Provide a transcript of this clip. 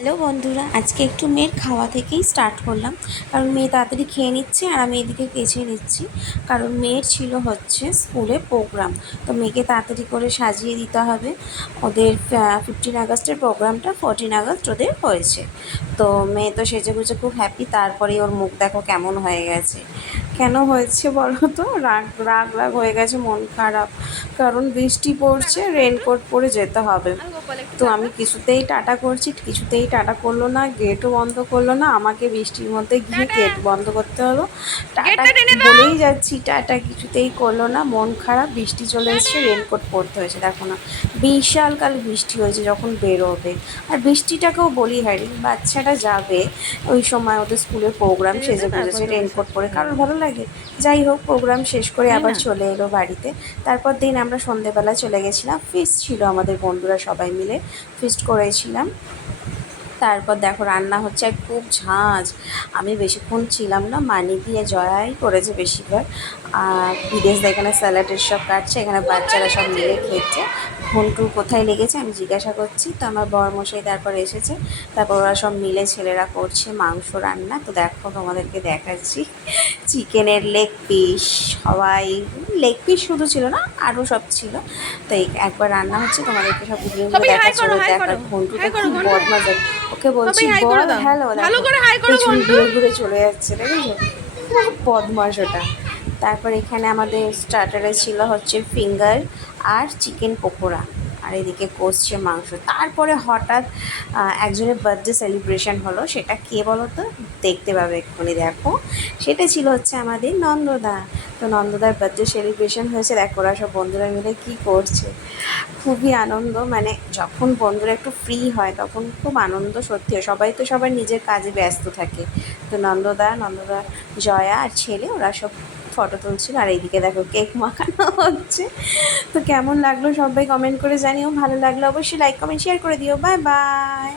Hello বন্ধুরা, আজকে একটু মেয়ের খাওয়া থেকেই স্টার্ট করলাম। কারণ মেয়ে তাড়াতাড়ি খেয়ে নিচ্ছে আর আমি এদিকে কেচে নিচ্ছি। কারণ মেয়ের ছিল হচ্ছে স্কুলে প্রোগ্রাম, তো মেয়েকে তাড়াতাড়ি করে সাজিয়ে দিতে হবে। ওদের 15 আগস্টের প্রোগ্রামটা 14 আগস্ট ওদের হয়েছে। তো মেয়ে তো সেজেগুজে খুব হ্যাপি। তারপরেই ওর মুখ দেখো কেমন হয়ে গেছে। কেন হয়েছে বলো তো? রাগ রাগ রাগ হয়ে গেছে, মন খারাপ। কারণ বৃষ্টি পড়ছে, রেনকোট পরে যেতে হবে। তো আমি কিছুতেই টাটা করছি, কিছুতেই টাটা করলো না, গেটও বন্ধ করলো না। আমাকে বৃষ্টির মধ্যে গিয়ে গেট বন্ধ করতে হলো। টাটা বলেই যাচ্ছি, টাটা কিছুতেই করলো না। মন খারাপ, বৃষ্টি চলে এসছে, রেনকোট পরতে হয়েছে। দেখো না, বিশালকাল বৃষ্টি হয়েছে যখন বেরোবে। আর বৃষ্টিটাকেও বলি হ্যারি, বাচ্চাটা যাবে ওই সময় ওদের স্কুলের প্রোগ্রাম, সেজে গুজেছে, রেনকোট পরে কারোর ভালো লাগে? যাই হোক, প্রোগ্রাম শেষ করে আবার চলে এলো বাড়িতে। তারপর দিন আমরা সন্ধেবেলা চলে গেছিলাম, ফিস্ট ছিল, আমাদের বন্ধুরা সবাই মিলে ফিস্ট করেছিলাম। তারপর দেখো রান্না হচ্ছে, আর খুব ঝাঁঝ। আমি বেশিক্ষণ ছিলাম না, মানি দিয়ে জয়াই করেছে বেশিরভাগ। আর বিদেশ এখানে স্যালাডের সব কাটছে, এখানে বাচ্চারা সব মিলে খেচ্ছে। ঘন্টু কোথায় লেগেছে আমি জিজ্ঞাসা করছি, তো আমার বরমশাই তারপর এসেছে। তারপর ওরা সব মিলে ছেলেরা করছে মাংস রান্না। তো দেখো তোমাদেরকে দেখাচ্ছি, চিকেনের লেগ পিস, সবাই লেগ পিস শুধু ছিল না, আরও সব ছিল। তো একবার রান্না হচ্ছে, তোমাদেরকে সব ভিডিওগুলো দেখাচ্ছে। ওদের দেখার ঘন্টুটা কি বদমাশ, ওকে বলছি বল হ্যালো, দেখো পেছন ঘুরে ঘুরে চলে যাচ্ছে, দেখেছো? খুব বদমাস ওটা। তারপর এখানে আমাদের স্টার্টারে ছিল হচ্ছে ফিঙ্গার আর চিকেন পকোড়া, আর এদিকে কষছে মাংস। তারপরে হঠাৎ একজনের বার্থডে সেলিব্রেশন হলো। সেটা কে বলো তো? দেখতে পাবে এক্ষুনি, দেখো। সেটা ছিল হচ্ছে আমাদের নন্দদা। তো নন্দদার বার্থডে সেলিব্রেশন হয়েছে, দেখো ওরা সব বন্ধুরা মিলে কী করছে। খুবই আনন্দ, মানে যখন বন্ধুরা একটু ফ্রি হয় তখন খুব আনন্দ। সত্যি সবাই তো সবার নিজের কাজে ব্যস্ত থাকে। তো নন্দদা, জয়া আর ছেলে ওরা সব ফটো তুলছিল। আর এইদিকে দেখো কেক মাখানো হচ্ছে। তো কেমন লাগলো সবাই কমেন্ট করে জানিও। ভালো লাগলো অবশ্যই লাইক কমেন্ট শেয়ার করে দিও। Bye bye.